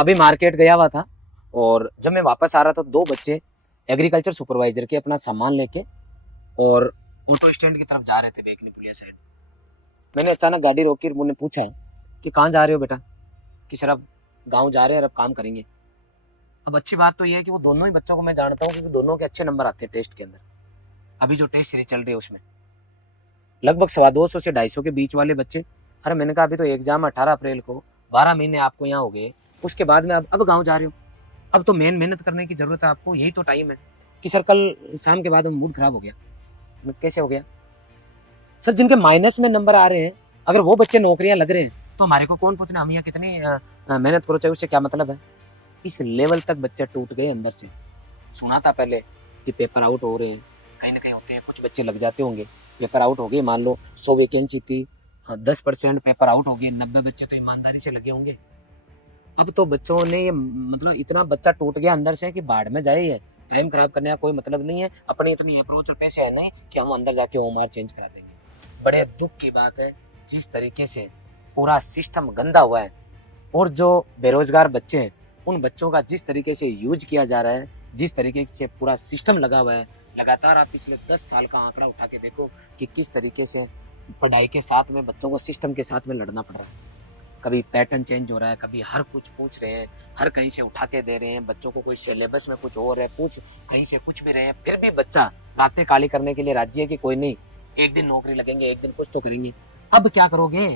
अभी मार्केट गया हुआ था और जब मैं वापस आ रहा था, दो बच्चे एग्रीकल्चर सुपरवाइजर के अपना सामान लेके और ऑटो स्टैंड की तरफ जा रहे थे, बेकनी पुलिया साइड। मैंने अचानक गाड़ी रोकी और उन्होंने पूछा कि कहाँ जा रहे हो बेटा? कि सर अब गाँव जा रहे हैं और अब काम करेंगे। अब अच्छी बात तो ये है कि वो दोनों ही बच्चों को मैं जानता हूँ, क्योंकि दोनों के अच्छे नंबर आते हैं टेस्ट के अंदर। अभी जो टेस्ट सीरीज चल रही है उसमें लगभग 250 से 250 के बीच वाले बच्चे। अरे मैंने कहा अभी तो एग्जाम 18 अप्रैल को, 12 महीने आपको यहाँ हो गए, उसके बाद में अब गाँव जा रहे हो। अब तो मेहनत करने की जरूरत है आपको, यही तो टाइम है। कि सर कल शाम के बाद मूड खराब हो गया। कैसे हो गया? सर जिनके माइनस में नंबर आ रहे हैं, अगर वो बच्चे नौकरियां लग रहे हैं तो हमारे को कौन पूछना हम यहाँ कितनी मेहनत करो, चाहे उससे क्या मतलब है। इस लेवल तक बच्चे टूट गए अंदर से। सुना था पहले कि पेपर आउट हो रहे हैं, कहीं ना कहीं होते हैं, कुछ बच्चे लग जाते होंगे। पेपर आउट हो गए, मान लो 100 वैकेंसी थी, 10% पेपर आउट हो गए, 90 बच्चे तो ईमानदारी से लगे होंगे। अब तो बच्चों ने ये मतलब इतना बच्चा टूट गया अंदर से कि बाढ़ में जाए। टाइम खराब करने का कोई मतलब नहीं है, अपनी इतनी अप्रोच और पैसे है नहीं कि हम अंदर जाके ओमार चेंज करा देंगे। बड़े दुख की बात है जिस तरीके से पूरा सिस्टम गंदा हुआ है, और जो बेरोजगार बच्चे हैं उन बच्चों का जिस तरीके से यूज किया जा रहा है, जिस तरीके से पूरा सिस्टम लगा हुआ है। लगातार आप पिछले 10 साल का आंकड़ा उठा के देखो कि किस तरीके से पढ़ाई के साथ में बच्चों को सिस्टम के साथ में लड़ना पड़ रहा है। कभी पैटर्न चेंज हो रहा है, कभी हर कुछ पूछ रहे हैं, हर कहीं से उठा के दे रहे हैं बच्चों को। कोई सिलेबस में कुछ और है, कुछ कहीं से कुछ भी रहे हैं, फिर भी बच्चा रातें काली करने के लिए राजी है कि कोई नहीं, एक दिन नौकरी लगेंगे, एक दिन कुछ तो करेंगे। अब क्या करोगे?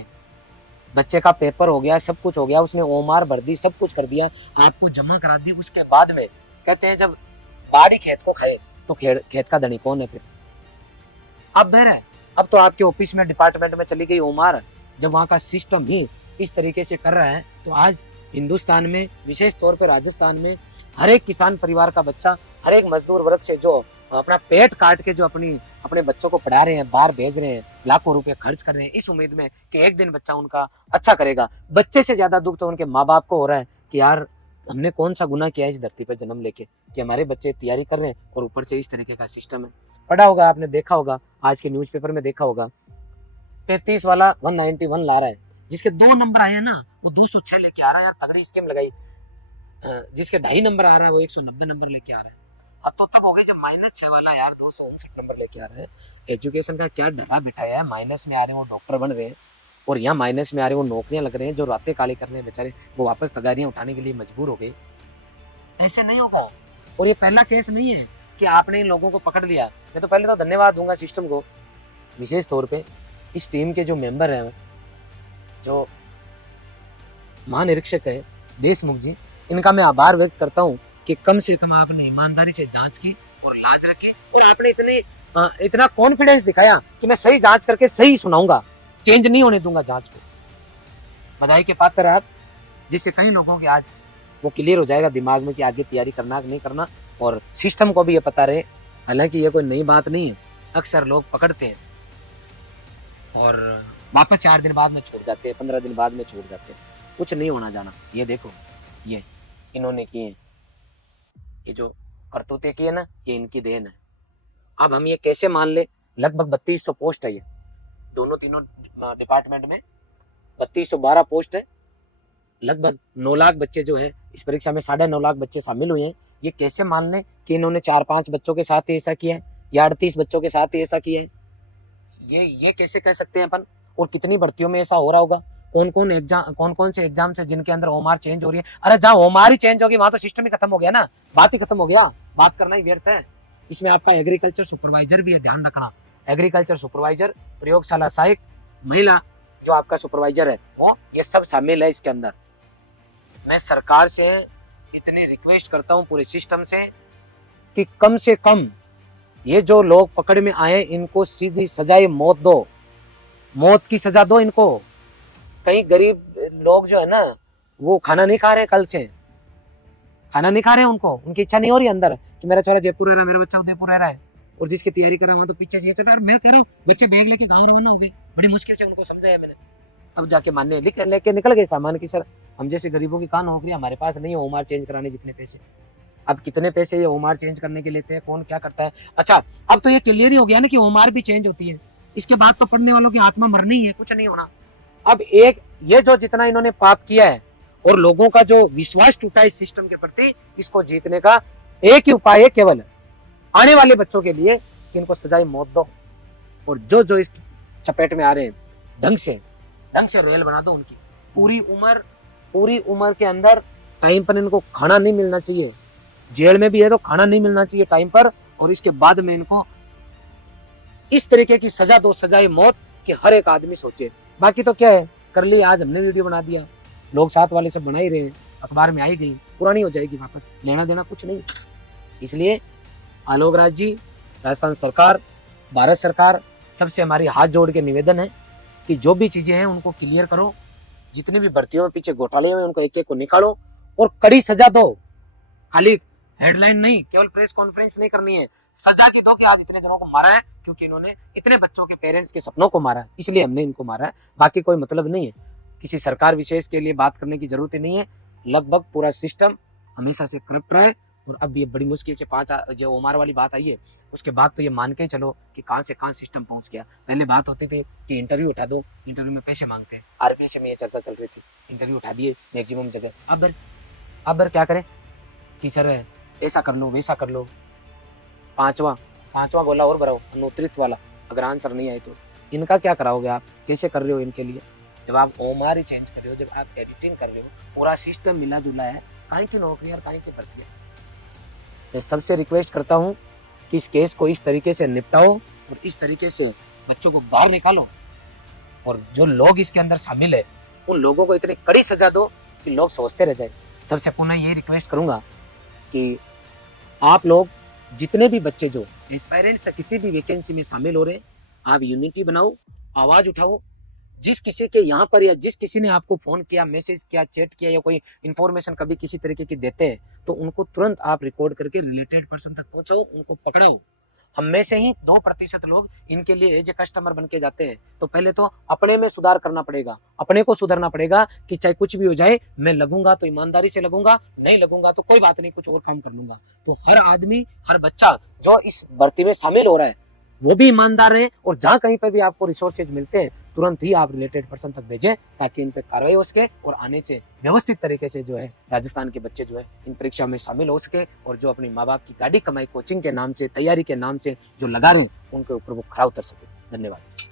बच्चे का पेपर हो गया, सब कुछ हो गया, उसने ओमार भर दी, सब कुछ कर दिया, आपको जमा करा दी। उसके बाद में कहते हैं जब बाड़ी खेत को खाए तो खेत का धनी कौन है फिर? अब बहर है, अब तो आपके ऑफिस में डिपार्टमेंट में चली गई ओमार। जब वहां का सिस्टम ही इस तरीके से कर रहा है तो आज हिंदुस्तान में, विशेष तौर पे राजस्थान में, हर एक किसान परिवार का बच्चा, हर एक मजदूर वर्ग से जो अपना पेट काट के जो अपने बच्चों को पढ़ा रहे हैं, बाहर भेज रहे हैं, लाखों रुपए खर्च कर रहे हैं इस उम्मीद में कि एक दिन बच्चा उनका अच्छा करेगा। बच्चे से ज्यादा दुख तो उनके माँ बाप को हो रहा है कि यार हमने कौन सा गुनाह किया है इस धरती पर जन्म लेके कि हमारे बच्चे तैयारी कर रहे हैं और ऊपर से इस तरीके का सिस्टम है। पढ़ा होगा आपने, देखा होगा, आज के न्यूज़पेपर में देखा होगा, 35 वाला 191 ला रहा है, जिसके 2 नंबर आए हैं ना वो 206 लेके आ रहा है। यार तगड़ी स्कीम लगाई। जिसके 2.5 नंबर आ रहा है वो 190 नंबर लेके आ रहा है। तो तब हो गई जब -6 वाला यार 259 नंबर लेके आ रहा है। एजुकेशन का क्या डरा बिठाया है। माइनस में आ रहे हैं वो डॉक्टर बन रहे हैं, और यहाँ माइनस में आ रहे हैं वो नौकरियां लग रहे हैं। जो रातें काली कर रहे हैं बेचारे, वो वापस तगारियां उठाने के लिए मजबूर हो गए। ऐसे नहीं होगा। और ये पहला केस नहीं है कि आपने इन लोगों को पकड़ लिया। मैं तो पहले तो धन्यवाद दूंगा सिस्टम को, विशेष तौर पे इस टीम के जो मेंबर हैं, जो महानिरीक्षक है देशमुख जी, इनका मैं आभार व्यक्त करता हूँ कि कम से कम आपने ईमानदारी से जांच की और लाज रखी, और आपने इतना कॉन्फिडेंस दिखाया कि मैं सही जांच करके सही सुनाऊंगा, चेंज नहीं होने दूंगा जांच को। बधाई के पात्र आप, जिससे कई लोगों के आज वो क्लियर हो जाएगा दिमाग में कि आगे तैयारी करना कि नहीं करना, और सिस्टम को भी ये पता रहे। हालांकि ये कोई नई बात नहीं है, अक्सर लोग पकड़ते हैं और वापस 4 दिन बाद में छोड़ जाते हैं, 15 दिन बाद में छोड़ जाते हैं। कुछ नहीं होना जाना। ये देखो, ये इन्होंने किए, ये जो करतूते किए ना, ये इनकी देन है। अब हम ये कैसे मान ले? लगभग 3200 पोस्ट है, ये दोनों तीनों डिपार्टमेंट में 3212 पोस्ट है। लगभग 9 लाख बच्चे जो है इस परीक्षा में, 9.5 लाख बच्चे शामिल हुए हैं। ये कैसे मान लें कि इन्होंने 4-5 बच्चों के साथ ऐसा किया है या 38 बच्चों के साथ ऐसा किया है? ये कैसे कह सकते हैं अपन? और कितनी भर्तियों में ऐसा हो रहा होगा? कौन कौन से एग्जाम से जिनके अंदर ओमार चेंज हो रही है? अरे जहाँ ओमार ही चेंज होगी वहां तो सिस्टम ही खत्म हो गया ना, बात ही खत्म हो गया, बात करना ही व्यर्थ है। इसमें आपका एग्रीकल्चर सुपरवाइजर भी है, ध्यान रखना। एग्रीकल्चर सुपरवाइजर, प्रयोगशाला सहायक, महिला जो आपका सुपरवाइजर है, वो ये सब शामिल है इसके अंदर। मैं सरकार से इतनी रिक्वेस्ट करता हूँ, पूरे सिस्टम से, कि कम से कम ये जो लोग पकड़ में आए इनको सीधी सजाए मौत दो, मौत की सजा दो इनको। कई गरीब लोग जो है ना वो खाना नहीं खा रहे, कल से खाना नहीं खा रहे, उनको उनकी इच्छा नहीं हो रही अंदर कि मेरा छोरा जयपुर रह रहा है, मेरा बच्चा उदयपुर रह रहा है, और जिसकी तैयारी कर रहा है तो पीछे से मैं कह रहा हूँ बच्चे बैग लेके गाँव रवाना हो गए। बड़ी मुश्किल से उनको समझाया मैंने, तब जाके मानने लेके निकल गए सामान की। सर हम जैसे गरीबों की कहाँ नौकरी, हमारे पास नहीं है ओमार चेंज कराने जितने पैसे। अब कितने पैसे ये ओमार चेंज करने के लेते हैं, कौन क्या करता है? अच्छा, अब तो ये क्लियर ही हो गया ना कि ओमार भी चेंज होती है। इसके बाद तो पढ़ने वालों की आत्मा मरनी है, कुछ नहीं होना। अब एक ये जो जितना इन्होंने पाप किया है और लोगों का जो विश्वास टूटा इस सिस्टम के प्रति, इसको जीतने का एक ही उपाय है केवल आने वाले बच्चों के लिए कि इनको सजाए मौत दो, और जो जो इस चपेट में आ रहे हैं ढंग से रेल बना दो उनकी। पूरी उम्र के अंदर टाइम पर इनको खाना नहीं मिलना चाहिए, जेल में भी है तो खाना नहीं मिलना चाहिए टाइम पर, और इसके बाद में इनको इस तरीके की सजा दो, सजाए मौत, कि हर एक आदमी सोचे। बाकी तो क्या है, कर ली, आज हमने वीडियो बना दिया, लोग साथ वाले सब बना ही रहे हैं, अखबार में आई गई, पुरानी हो जाएगी वापस, लेना देना कुछ नहीं। इसलिए आलोक राज जी, राजस्थान सरकार, भारत सरकार, सबसे हमारी हाथ जोड़ के निवेदन है कि जो भी चीजें हैं उनको क्लियर करो, जितने भी भर्तियों में पीछे घोटाले हुए उनको एक एक को निकालो और कड़ी सजा दो। खाली हेडलाइन नहीं, केवल प्रेस कॉन्फ्रेंस नहीं करनी है, सजा की दो कि आज इतने जनों को मारा है क्योंकि इन्होंने इतने बच्चों के पेरेंट्स के सपनों को मारा है, इसलिए हमने इनको मारा है। बाकी कोई मतलब नहीं है, किसी सरकार विशेष के लिए बात करने की जरूरत ही नहीं है। लगभग पूरा सिस्टम हमेशा से करप्ट रहा है, और अब ये बड़ी मुश्किल से 5 जो ओमार वाली बात आई है उसके बाद तो ये मान के चलो कि कहां से कहां सिस्टम पहुंच गया। पहले बात होती थी कि इंटरव्यू उठा दो, इंटरव्यू में पैसे मांगते हैं, आरपीएस में ये चर्चा चल रही थी, इंटरव्यू उठा दिए मैक्सिमम जगह। अब क्या करें कि सर ऐसा कर लो वैसा कर लो, पांचवा गोला और भराओ अनुत्तरित वाला, अगर आंसर नहीं आए तो। इनका क्या कराओगे आप, कैसे कर रहे हो इनके लिए? जब आप ओमार ही चेंज कर रहे हो, जब आप एडिटिंग कर रहे हो, पूरा सिस्टम मिला जुला है, काहे की नौकरी और काहे की भर्ती है। मैं सबसे रिक्वेस्ट करता हूँ कि इस केस को इस तरीके से निपटाओ और इस तरीके से बच्चों को बाहर निकालो, और जो लोग इसके अंदर शामिल है उन लोगों को इतनी कड़ी सजा दो कि लोग सोचते रह जाए। सबसे पुनः ये रिक्वेस्ट करूंगा कि आप लोग जितने भी बच्चे जो एस्पायरेंट्स किसी भी वैकेंसी में शामिल हो रहे, आप यूनिटी बनाओ, आवाज उठाओ। जिस किसी के यहाँ पर या जिस किसी ने आपको फोन किया, मैसेज किया, चैट किया या कोई इन्फॉर्मेशन कभी किसी तरीके की देते हैं तो उनको तुरंत आप रिकॉर्ड करके रिलेटेड पर्सन तक पहुंचाओ, उनको पकड़ाओ। हम में से ही 2% लोग इनके लिए एज ए कस्टमर बन के जाते हैं। तो पहले तो अपने में सुधार करना पड़ेगा, अपने को सुधरना पड़ेगा कि चाहे कुछ भी हो जाए, मैं लगूंगा तो ईमानदारी से लगूंगा, नहीं लगूंगा तो कोई बात नहीं, कुछ और काम कर लूंगा। तो हर आदमी, हर बच्चा जो इस भर्ती में शामिल हो रहा है वो भी ईमानदार रहे, और जहां कहीं पर भी आपको रिसोर्सेज मिलते हैं तुरंत ही आप रिलेटेड पर्सन तक भेजें ताकि इन पे कार्रवाई हो सके और आने से व्यवस्थित तरीके से जो है राजस्थान के बच्चे जो है इन परीक्षा में शामिल हो सके, और जो अपनी माँ बाप की गाड़ी कमाई कोचिंग के नाम से, तैयारी के नाम से जो लगा रहे हैं उनके ऊपर वो खरा उतर सके। धन्यवाद।